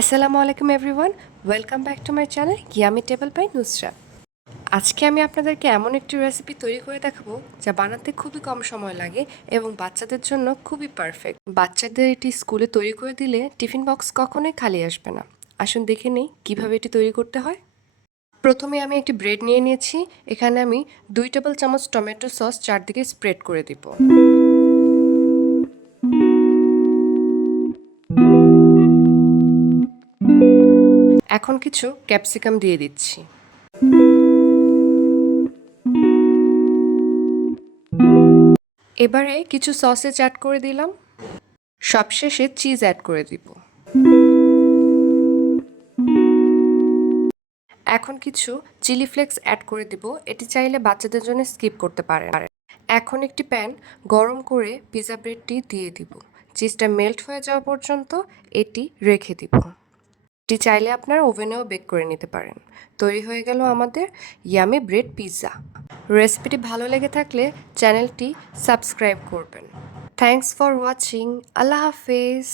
আসসালামু আলাইকুম everyone welcome back to my channel গিয়ামি table by Nusra আজকে আমি আপনাদেরকে এমন একটি রেসিপি তৈরি করে দেখাবো যা বানাতে খুবই কম সময় লাগে এবং বাচ্চাদের জন্য খুবই পারফেক্ট বাচ্চাদের এটি স্কুলে তৈরি করে দিলে টিফিন বক্স কখনোই খালি আসবে না। আসুন দেখে নিই কীভাবে এটি তৈরি করতে হয়। প্রথমে আমি একটি ব্রেড নিয়ে নিয়েছি। এখানে আমি দুই টেবিল চামচ টমেটো সস চারদিকে স্প্রেড করে দিব। এখন কিছু ক্যাপসিকাম দিয়ে দিচ্ছি। এবারে কিছু সসেজ অ্যাড করে দিলাম। সবশেষে চিজ অ্যাড করে দিব। এখন কিছু চিলি ফ্লেক্স অ্যাড করে দিব। এটি চাইলে বাচ্চাদের জন্য স্কিপ করতে পারেন। এখন একটি প্যান গরম করে পিৎজা ব্রেডটি দিয়ে দিব। চিজটা মেল্ট হয়ে যাওয়া পর্যন্ত এটি রেখে দিব। এটি চাইলে আপনার ওভেনেও বেক করে নিতে পারেন। তৈরি হয়ে গেল আমাদের ইয়ামি ব্রেড পিৎজা রেসিপিটি ভালো লেগে থাকলে চ্যানেলটি সাবস্ক্রাইব করবেন। থ্যাংকস ফর ওয়াচিং আল্লাহ হাফেজ।